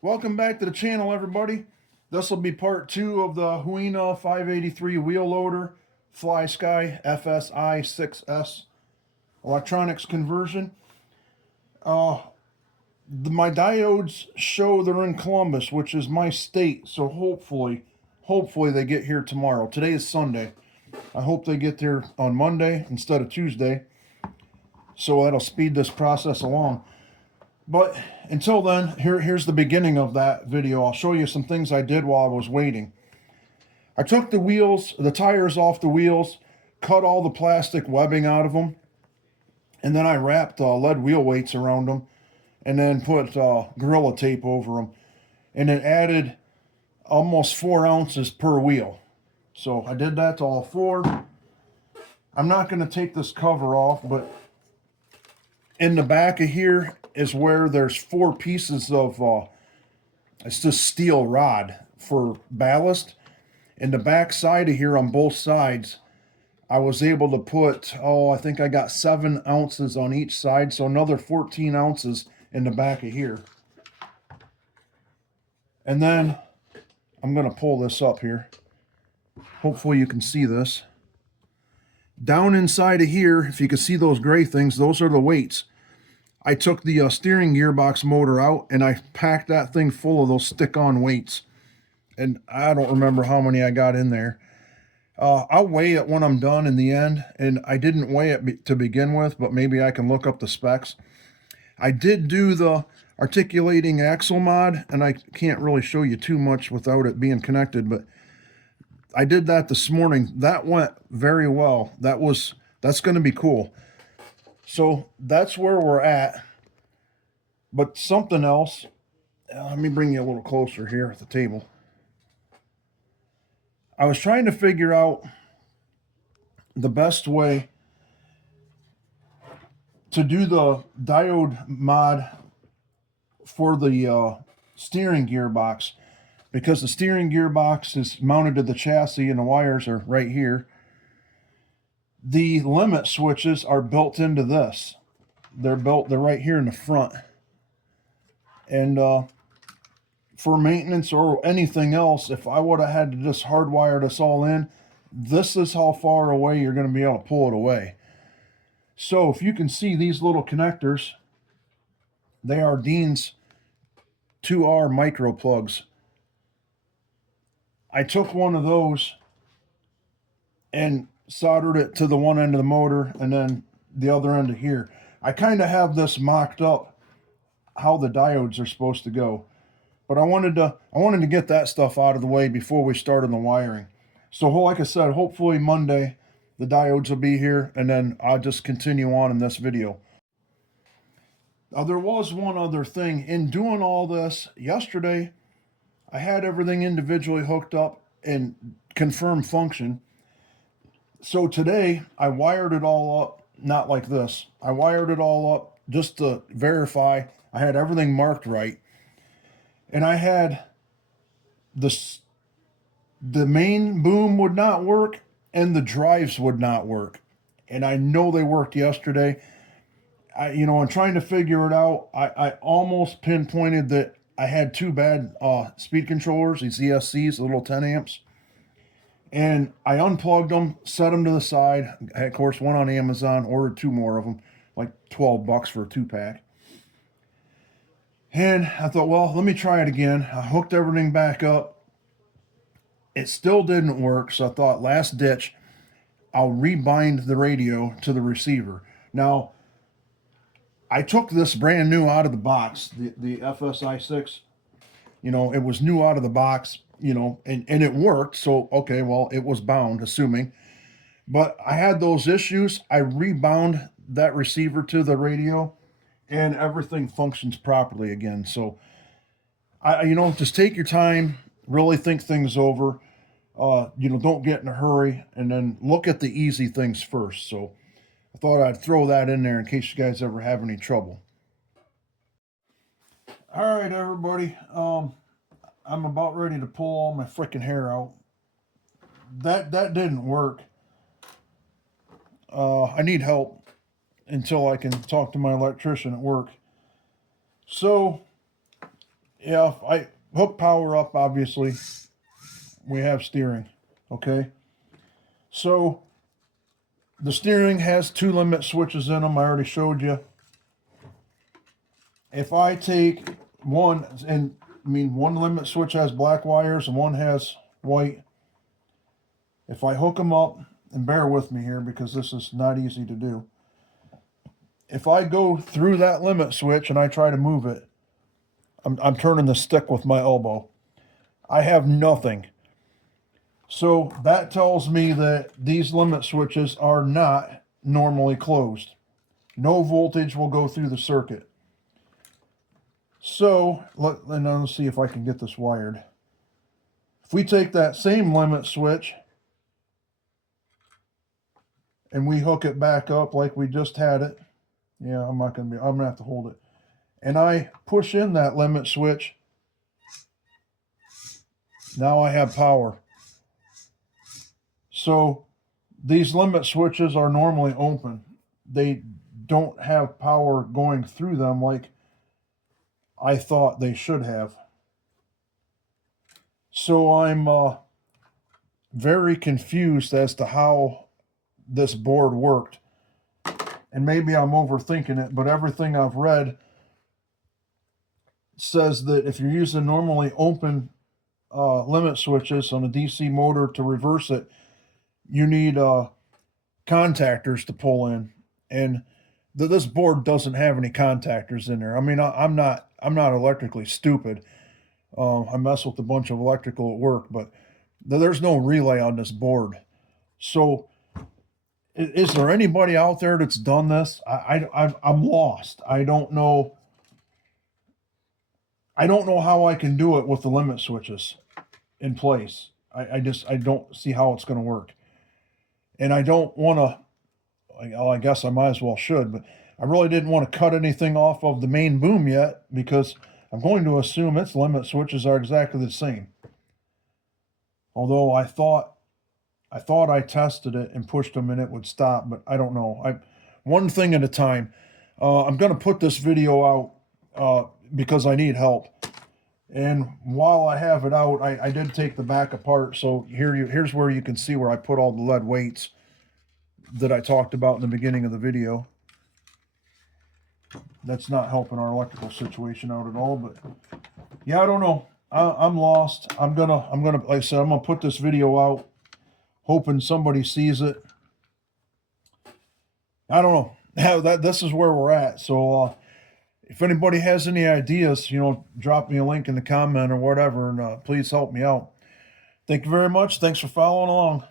Welcome back to the channel, everybody. This will be part 2 of the Huina 583 wheel loader Flysky FSI 6S electronics conversion. My diodes show they're in Columbus, which is my state, so hopefully they get here tomorrow. Today is Sunday. I hope they get there on Monday instead of Tuesday, so that'll speed this process along. But until then, here's the beginning of that video. I'll show you some things I did while I was waiting. I took the tires off the wheels, cut all the plastic webbing out of them, and then I wrapped lead wheel weights around them, and then put Gorilla Tape over them, and it added almost 4 ounces per wheel. So I did that to all 4. I'm not going to take this cover off, but in the back of here is where there's 4 pieces of it's just steel rod for ballast. In the back side of here on both sides, I was able to put, I think I got 7 ounces on each side, so another 14 ounces in the back of here. And then I'm going to pull this up here. Hopefully you can see this. Down inside of here, if you can see those gray things, those are the weights. I took the steering gearbox motor out and I packed that thing full of those stick-on weights. And I don't remember how many I got in there. I'll weigh it when I'm done in the end. And I didn't weigh it to begin with, but maybe I can look up the specs. I did do the articulating axle mod, and I can't really show you too much without it being connected, but I did that this morning. That went very well. That's going to be cool. So that's where we're at. But something else, let me bring you a little closer here at the table. I was trying to figure out the best way to do the diode mod for the steering gearbox, because the steering gearbox is mounted to the chassis and the wires are right here. The limit switches are built into this. They're right here in the front. And for maintenance or anything else, if I would have had to just hardwire this all in, this is how far away you're going to be able to pull it away. So if you can see these little connectors, they are Dean's 2R micro plugs. I took one of those and soldered it to the one end of the motor and then the other end of here. I kind of have this mocked up how the diodes are supposed to go, but I wanted to get that stuff out of the way before we started the wiring. So like I said, hopefully Monday the diodes will be here, and then I'll just continue on in this video. Now, there was one other thing. In doing all this yesterday, I had everything individually hooked up and confirmed function. So today, I wired it all up, not like this. I wired it all up just to verify I had everything marked right. And I had the main boom would not work and the drives would not work. And I know they worked yesterday. In trying to figure it out, I almost pinpointed that I had 2 bad speed controllers, these ESCs, the little 10 amps. And I unplugged them, set them to the side. I, of course, went on Amazon, ordered 2 more of them, like $12 for a 2-pack. And I thought, well, let me try it again. I hooked everything back up. It still didn't work, so I thought, last ditch, I'll rebind the radio to the receiver. Now, I took this brand new out of the box, the FSI 6. It was new out of the box, and it worked. So, okay, well, it was bound, assuming. But I had those issues. I rebound that receiver to the radio, and everything functions properly again. So, just take your time, really think things over. Don't get in a hurry, and then look at the easy things first. So I thought I'd throw that in there in case you guys ever have any trouble. All right, everybody. I'm about ready to pull all my freaking hair out. That didn't work. I need help until I can talk to my electrician at work. So Yeah, if I hook power up, obviously, we have steering. Okay. So the steering has 2 limit switches in them. I already showed you. If I take one, and I mean, one limit switch has black wires and one has white. If I hook them up, and bear with me here because this is not easy to do. If I go through that limit switch and I try to move it, I'm turning the stick with my elbow. I have nothing. So that tells me that these limit switches are not normally closed. No voltage will go through the circuit. So let's see if I can get this wired. If we take that same limit switch and we hook it back up like we just had it, yeah, I'm gonna have to hold it. And I push in that limit switch. Now I have power. So these limit switches are normally open. They don't have power going through them like I thought they should have. So I'm very confused as to how this board worked. And maybe I'm overthinking it, but everything I've read says that if you're using normally open limit switches on a DC motor to reverse it, you need contactors to pull in. And this board doesn't have any contactors in there. I mean, I'm not electrically stupid. I mess with a bunch of electrical at work, but there's no relay on this board. So is there anybody out there that's done this? I'm lost. I don't know how I can do it with the limit switches in place. I don't see how it's going to work. And I don't want to, well, I guess I might as well should, but I really didn't want to cut anything off of the main boom yet because I'm going to assume its limit switches are exactly the same. Although I thought I tested it and pushed them and it would stop, but I don't know. One thing at a time. I'm going to put this video out because I need help. And while I have it out, I did take the back apart. So here's where you can see where I put all the lead weights that I talked about in the beginning of the video. That's not helping our electrical situation out at all, but yeah, I don't know. I'm lost. I'm gonna, like I said, I'm gonna put this video out, hoping somebody sees it. I don't know. This is where we're at. So if anybody has any ideas, drop me a link in the comment or whatever, and please help me out. Thank you very much. Thanks for following along.